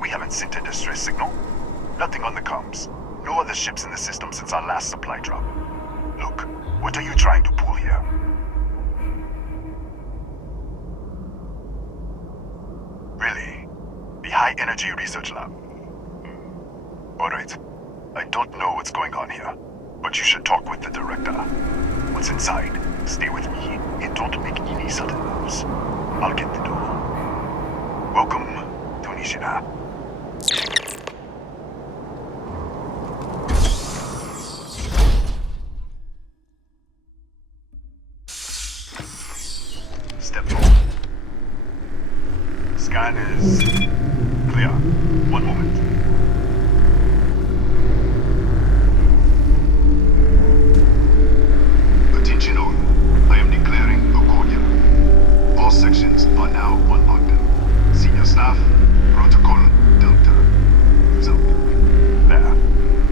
We haven't sent a distress signal. Nothing on the comms. No other ships in the system since our last supply drop. Look, what are you trying to pull here? Really? The High Energy Research Lab? Alright. I don't know what's going on here, but you should talk with the director. What's inside? Stay with me, and don't make any sudden moves. I'll get the door. Welcome to Nishina. Step 4. Scan is clear. One moment. Attention all. I am declaring a cordial. All sections are now on lockdown. Senior staff, protocol Delta. Use out. There.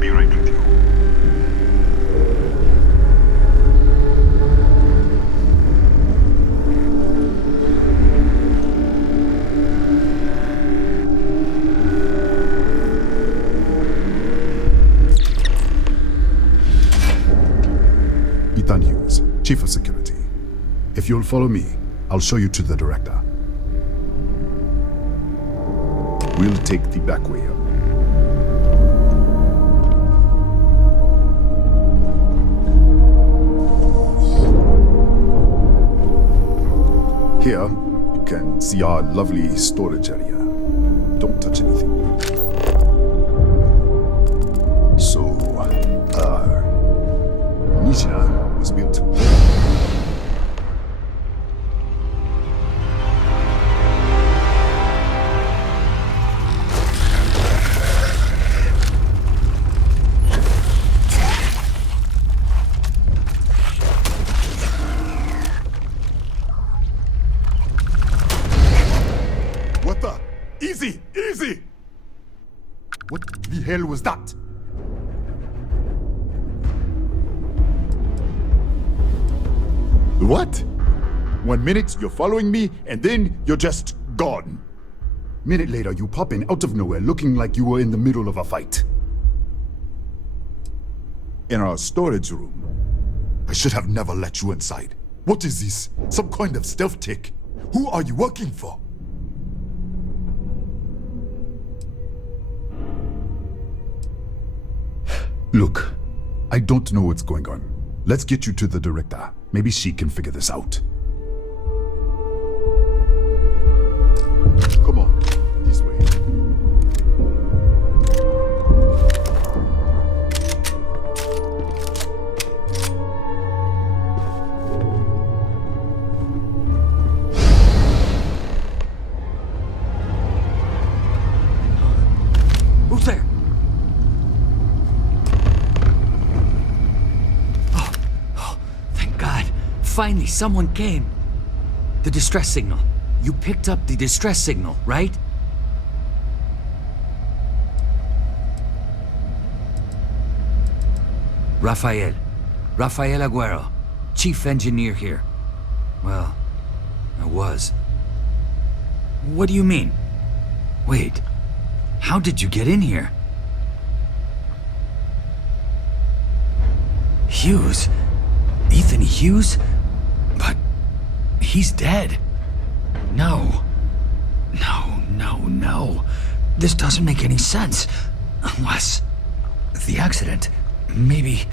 Be right with you. Chief of Security. If you'll follow me, I'll show you to the director. We'll take the back way up. Here, you can see our lovely storage area. Don't touch anything. So, Nishina was built. What the? Easy! Easy! What the hell was that? What? 1 minute you're following me, and then you're just gone. Minute later, you pop in out of nowhere looking like you were in the middle of a fight. In our storage room. I should have never let you inside. What is this? Some kind of stealth tick? Who are you working for? Look, I don't know what's going on. Let's get you to the director. Maybe she can figure this out. Come on, this way. Who's there? Finally, someone came. The distress signal. You picked up the distress signal, right? Rafael Aguero, chief engineer here. Well, I was. What do you mean? Wait, how did you get in here? Hughes? Ethan Hughes? But he's dead. No. This doesn't make any sense. Unless the accident. Maybe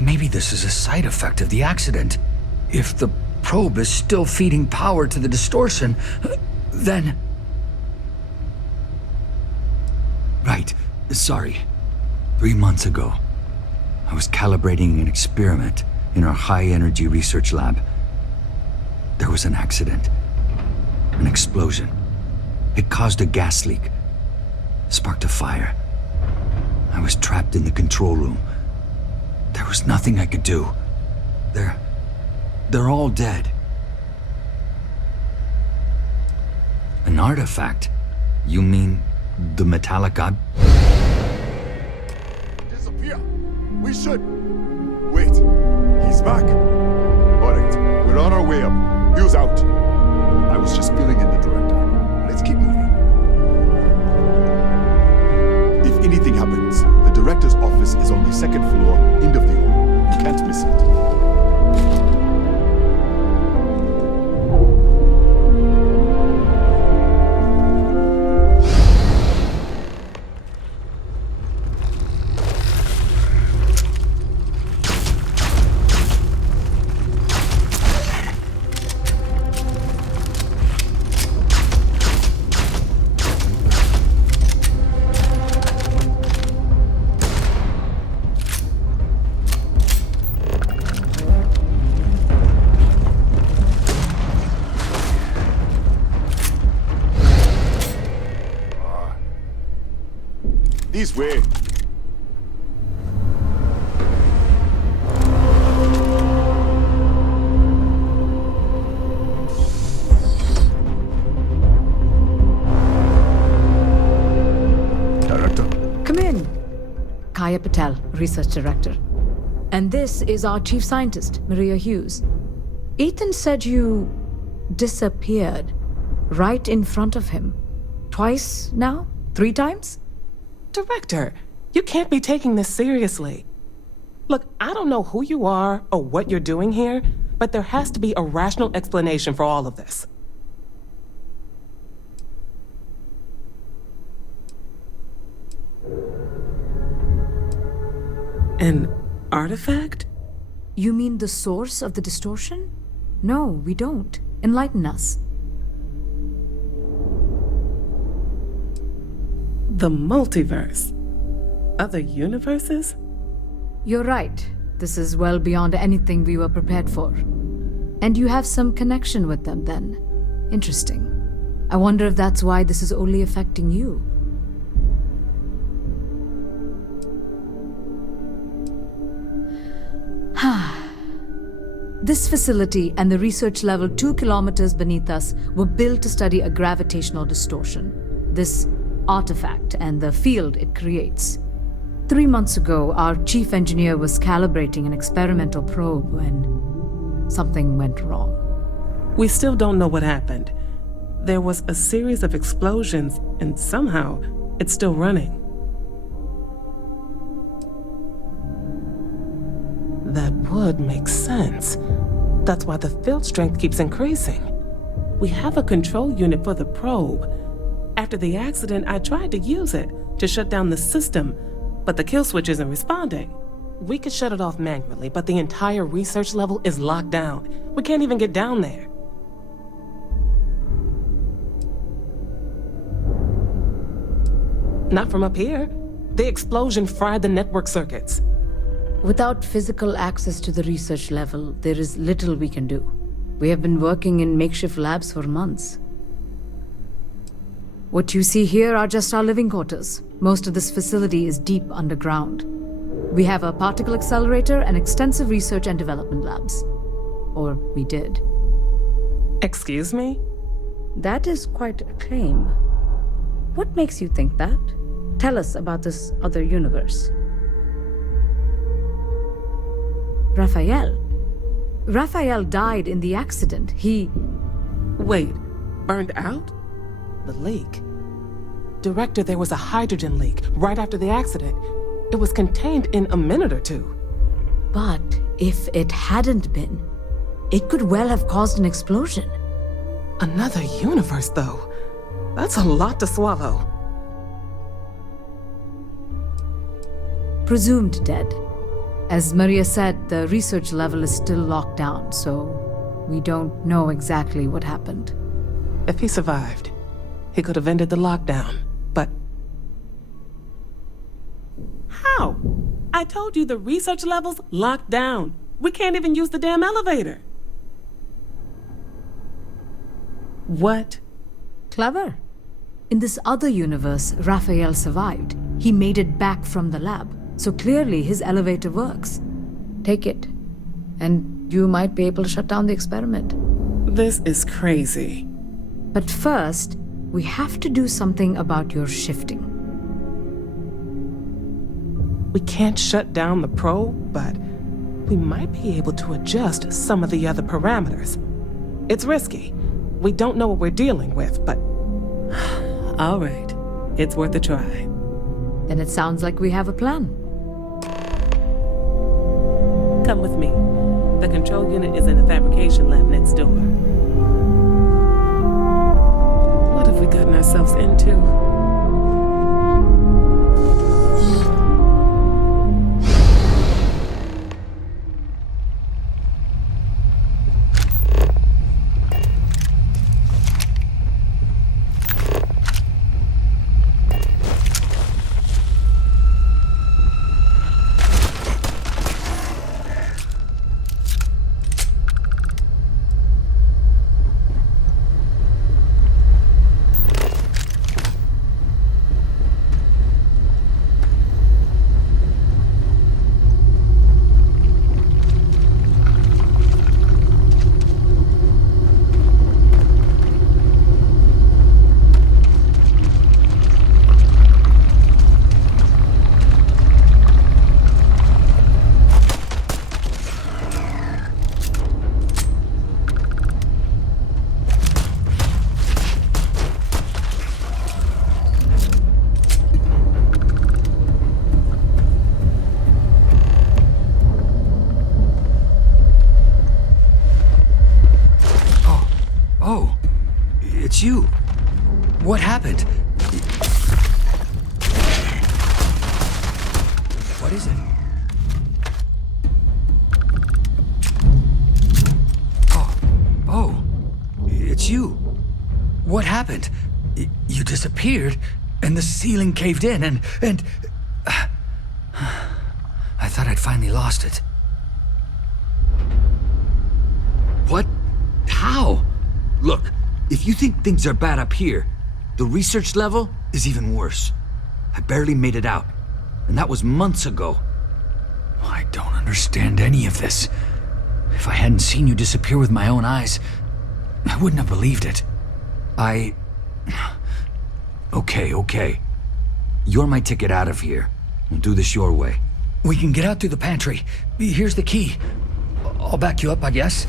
this is a side effect of the accident. If the probe is still feeding power to the distortion, then... Right. Sorry. 3 months ago, I was calibrating an experiment in our high-energy research lab. There was an accident. An explosion. It caused a gas leak. Sparked a fire. I was trapped in the control room. There was nothing I could do. They're all dead. An artifact? You mean the metallic god? Disappear! We should! Wait, he's back. Alright, we're on our way up. Hughes out. I was just filling in the director. Let's keep moving. anything happens, the director's office is on the second floor, end of the hall. You can't miss it. This way. Director. Come in. Kaya Patel, Research Director. And this is our Chief Scientist, Maria Hughes. Ethan said you disappeared right in front of him. Twice now? 3 times? Director, you can't be taking this seriously. Look, I don't know who you are or what you're doing here, but there has to be a rational explanation for all of this. An artifact? You mean the source of the distortion? No, we don't. Enlighten us. The multiverse? Other universes? You're right. This is well beyond anything we were prepared for. And you have some connection with them then. Interesting. I wonder if that's why this is only affecting you. This facility and the research level 2 kilometers beneath us were built to study a gravitational distortion. This artifact and the field it creates. 3 months ago, our chief engineer was calibrating an experimental probe when something went wrong. We still don't know what happened. There was a series of explosions, and somehow it's still running. That would make sense. That's why the field strength keeps increasing. We have a control unit for the probe. After the accident, I tried to use it to shut down the system, but the kill switch isn't responding. We could shut it off manually, but the entire research level is locked down. We can't even get down there. Not from up here. The explosion fried the network circuits. Without physical access to the research level, there is little we can do. We have been working in makeshift labs for months. What you see here are just our living quarters. Most of this facility is deep underground. We have a particle accelerator and extensive research and development labs. Or we did. Excuse me? That is quite a claim. What makes you think that? Tell us about this other universe. Raphael died in the accident. He... Wait, burned out? The leak. Director, there was a hydrogen leak right after the accident. It was contained in a minute or 2. But if it hadn't been, it could well have caused an explosion. Another universe, though. That's a lot to swallow. Presumed dead. As Maria said, the research level is still locked down, so we don't know exactly what happened. If he survived, he could have ended the lockdown, but... How? I told you the research level's locked down. We can't even use the damn elevator. What? Clever. In this other universe, Raphael survived. He made it back from the lab, so clearly his elevator works. Take it, and you might be able to shut down the experiment. This is crazy. But first, we have to do something about your shifting. We can't shut down the probe, but we might be able to adjust some of the other parameters. It's risky. We don't know what we're dealing with, but... All right, it's worth a try. Then it sounds like we have a plan. Come with me. The control unit is in the fabrication lab next door. What have we gotten ourselves into? You. What happened? What is it? Oh, it's you. What happened? You disappeared, and the ceiling caved in, and I thought I'd finally lost it. What? How? Look. If you think things are bad up here, the research level is even worse. I barely made it out, and that was months ago. I don't understand any of this. If I hadn't seen you disappear with my own eyes, I wouldn't have believed it. Okay. You're my ticket out of here. We'll do this your way. We can get out through the pantry. Here's the key. I'll back you up, I guess.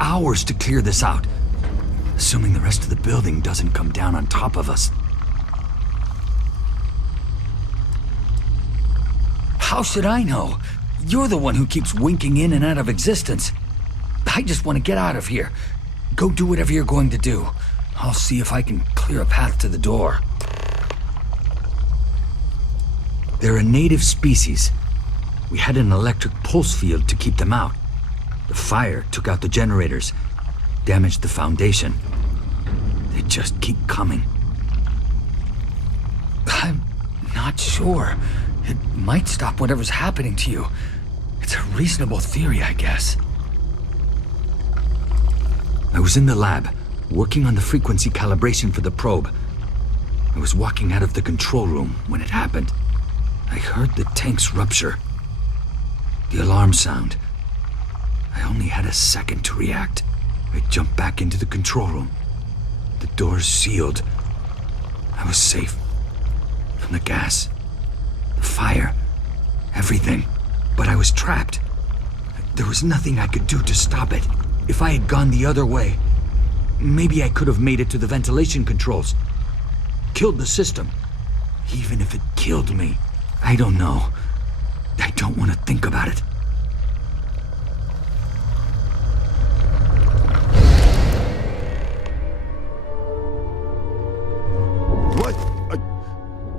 Hours to clear this out, assuming the rest of the building doesn't come down on top of us. How should I know? You're the one who keeps winking in and out of existence. I just want to get out of here. Go do whatever you're going to do. I'll see if I can clear a path to the door. They're a native species. We had an electric pulse field to keep them out. The fire took out the generators, damaged the foundation. They just keep coming. I'm not sure. It might stop whatever's happening to you. It's a reasonable theory, I guess. I was in the lab, working on the frequency calibration for the probe. I was walking out of the control room when it happened. I heard the tanks rupture. The alarm sound. I only had a second to react. I jumped back into the control room. The doors sealed. I was safe. From the gas, the fire, everything. But I was trapped. There was nothing I could do to stop it. If I had gone the other way, maybe I could have made it to the ventilation controls. Killed the system. Even if it killed me. I don't know. I don't want to think about it.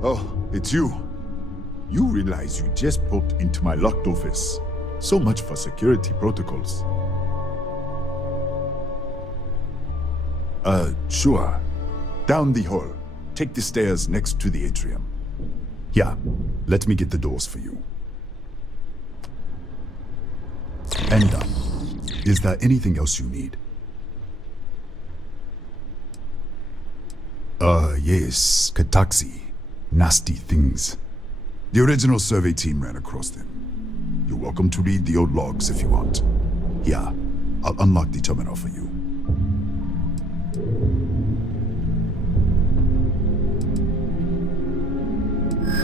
Oh, it's you. You realize you just poked into my locked office. So much for security protocols. Sure. Down the hall. Take the stairs next to the atrium. Yeah, let me get the doors for you. And done. Is there anything else you need? Yes, Kataxi. Nasty things. The original survey team ran across them. You're welcome to read the old logs if you want. Yeah, I'll unlock the terminal for you.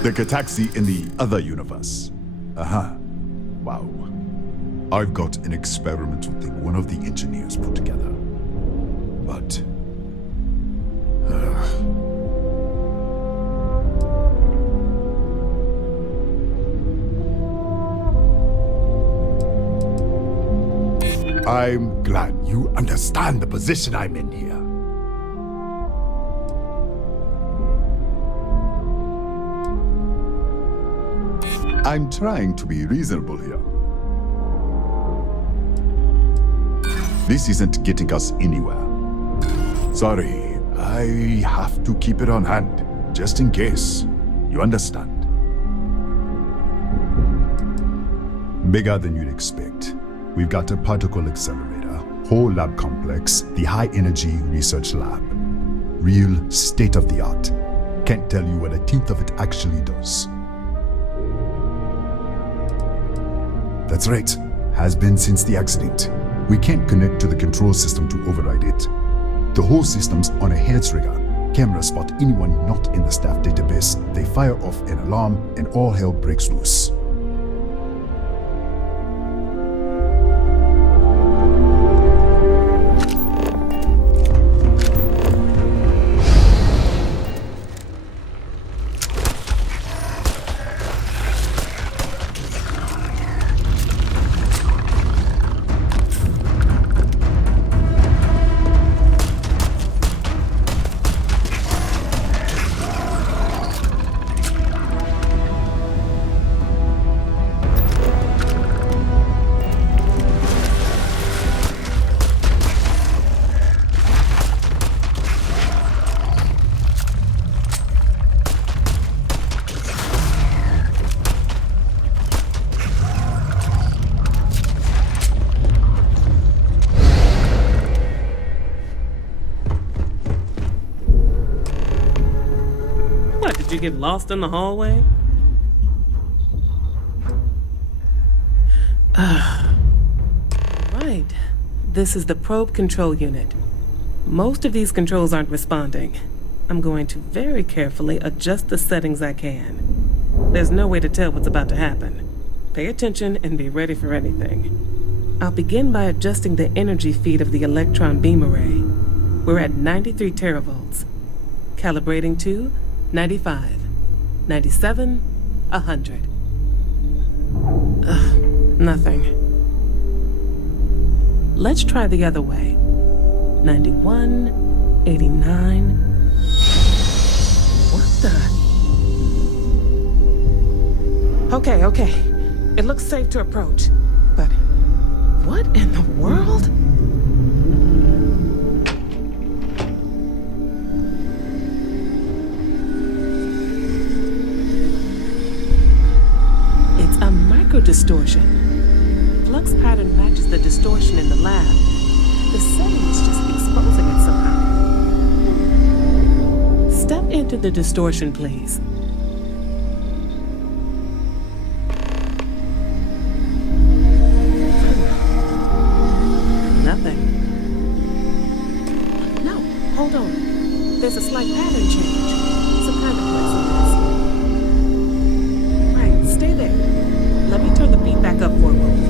The Kataxi in the other universe. Wow. I've got an experimental thing one of the engineers put together. But... I'm glad you understand the position I'm in here. I'm trying to be reasonable here. This isn't getting us anywhere. Sorry, I have to keep it on hand, just in case. You understand? Bigger than you'd expect. We've got a particle accelerator, whole lab complex, the high energy research lab. Real state of the art. Can't tell you what a tenth of it actually does. That's right. Has been since the accident. We can't connect to the control system to override it. The whole system's on a hair trigger. Cameras spot anyone not in the staff database. They fire off an alarm and all hell breaks loose. Did you get lost in the hallway? Right. This is the probe control unit. Most of these controls aren't responding. I'm going to very carefully adjust the settings I can. There's no way to tell what's about to happen. Pay attention and be ready for anything. I'll begin by adjusting the energy feed of the electron beam array. We're at 93 teravolts. Calibrating to 95, 97, 100. Nothing. Let's try the other way. 91, 89. What the? Okay. It looks safe to approach. But what in the world? Distortion. Flux pattern matches the distortion in the lab. The setting is just exposing it somehow. Step into the distortion, please. Nothing. No, hold on. There's a slight pattern change. Some kind of plexiglass. Right, stay there. Let me turn the beat back up for a moment.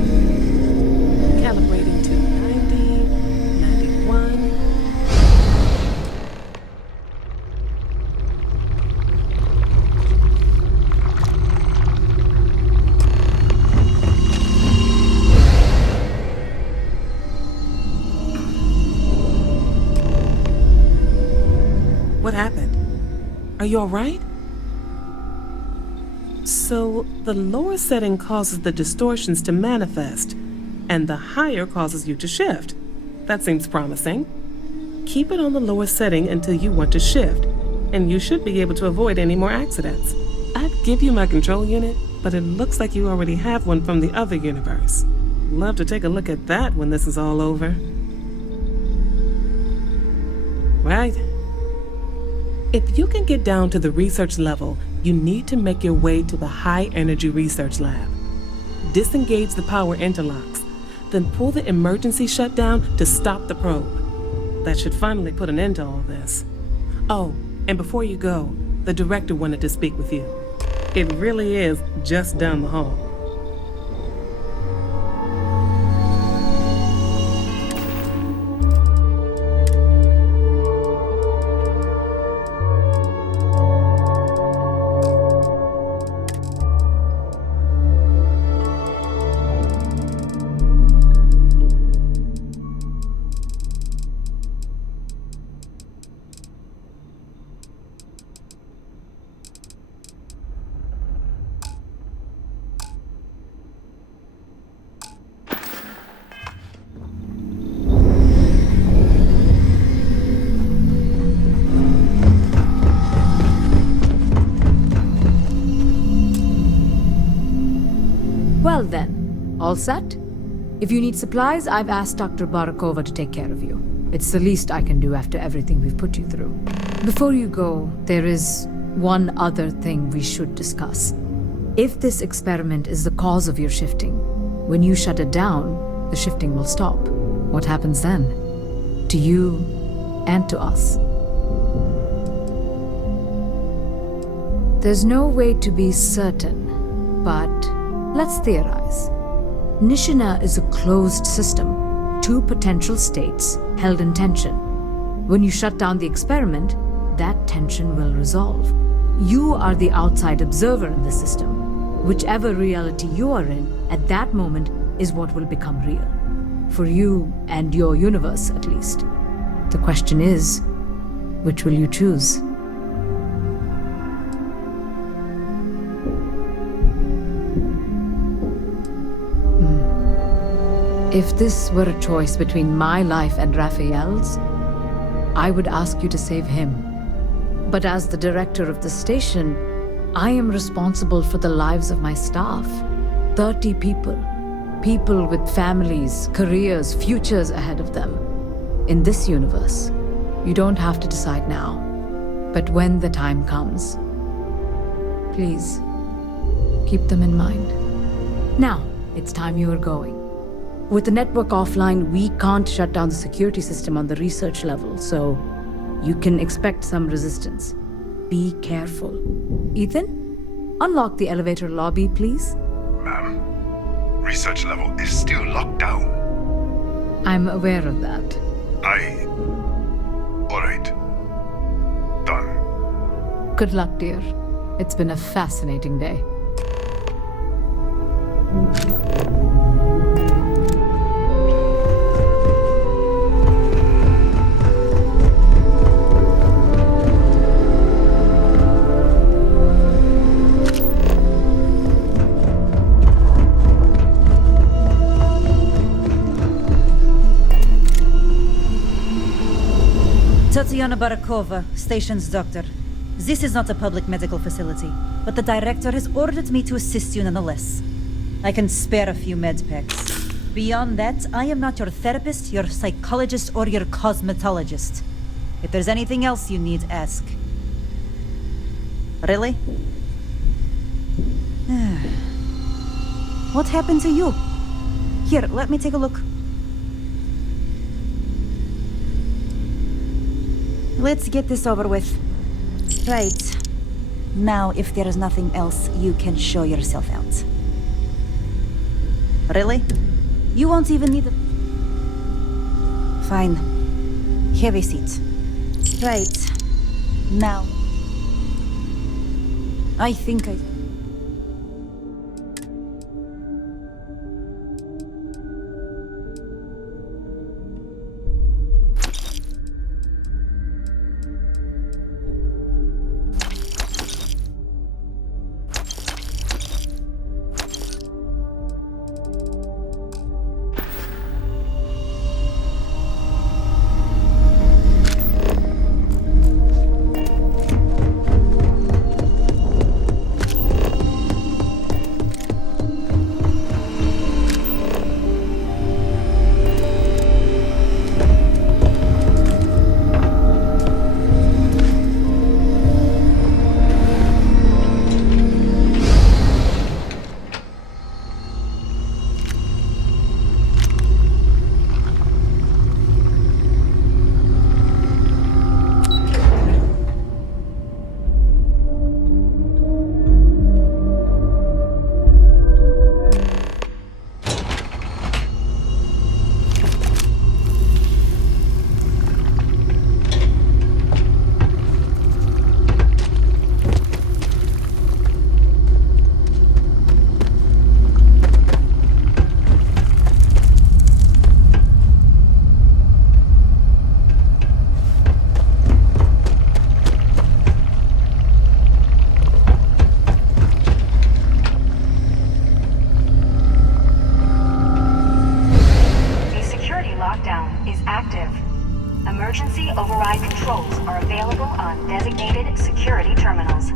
Calibrating to 90, 91. What happened? Are you all right? So, the lower setting causes the distortions to manifest, and the higher causes you to shift. That seems promising. Keep it on the lower setting until you want to shift, and you should be able to avoid any more accidents. I'd give you my control unit, but it looks like you already have one from the other universe. Love to take a look at that when this is all over. Right. If you can get down to the research level, you need to make your way to the High Energy Research Lab. Disengage the power interlocks, then pull the emergency shutdown to stop the probe. That should finally put an end to all this. Oh, and before you go, the director wanted to speak with you. It really is just down the hall. Well then, all set? If you need supplies, I've asked Dr. Barakova to take care of you. It's the least I can do after everything we've put you through. Before you go, there is one other thing we should discuss. If this experiment is the cause of your shifting, when you shut it down, the shifting will stop. What happens then? To you and to us. There's no way to be certain, but let's theorize. Nishina is a closed system, two potential states held in tension. When you shut down the experiment, that tension will resolve. You are the outside observer in the system. Whichever reality you are in, at that moment, is what will become real. For you and your universe, at least. The question is, which will you choose? If this were a choice between my life and Raphael's, I would ask you to save him. But as the director of the station, I am responsible for the lives of my staff. 30 people. People with families, careers, futures ahead of them. In this universe, you don't have to decide now. But when the time comes, please, keep them in mind. Now, it's time you are going. With the network offline, we can't shut down the security system on the research level, so you can expect some resistance. Be careful. Ethan, unlock the elevator lobby, please. Ma'am, research level is still locked down. I'm aware of that. Alright. Done. Good luck, dear. It's been a fascinating day. Tatiana Barakova, station's doctor. This is not a public medical facility, but the director has ordered me to assist you nonetheless. I can spare a few med packs. Beyond that, I am not your therapist, your psychologist, or your cosmetologist. If there's anything else you need, ask. Really? What happened to you? Here, let me take a look. Let's get this over with. Right. Now, if there is nothing else, you can show yourself out. Really? You won't even need a... Fine. Have a seat. Right. Now. I think I... Emergency override controls are available on designated security terminals.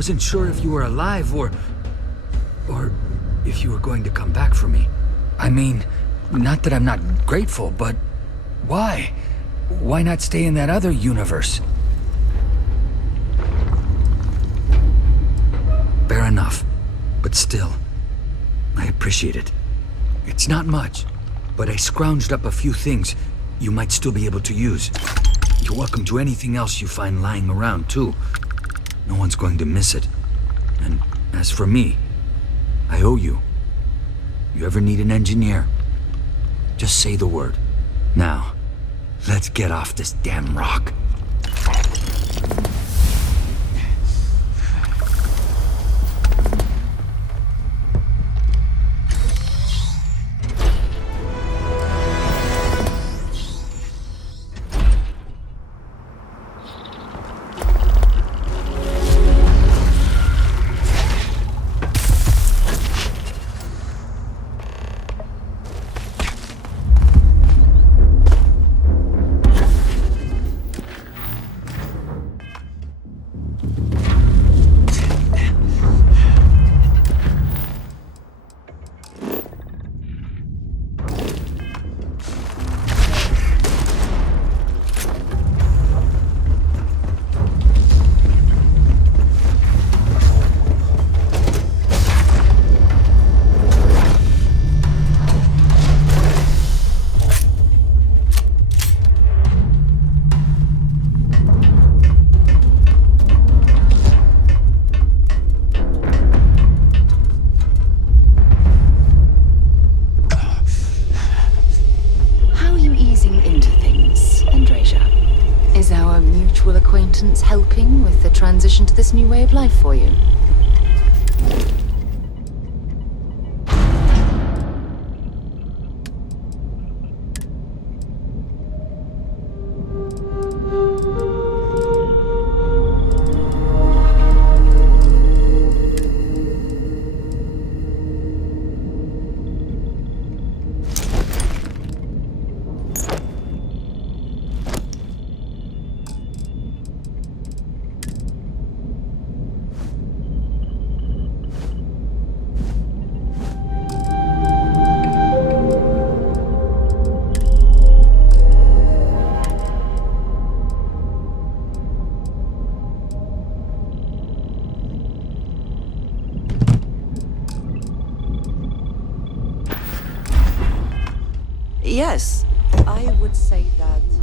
wasn't sure if you were alive or if you were going to come back for me. I mean, not that I'm not grateful, but why? Why not stay in that other universe? Fair enough, but still, I appreciate it. It's not much, but I scrounged up a few things you might still be able to use. You're welcome to anything else you find lying around, too. No one's going to miss it. And as for me, I owe you. You ever need an engineer? Just say the word. Now, let's get off this damn rock. Helping with the transition to this new way of life for you? Yes, I would say that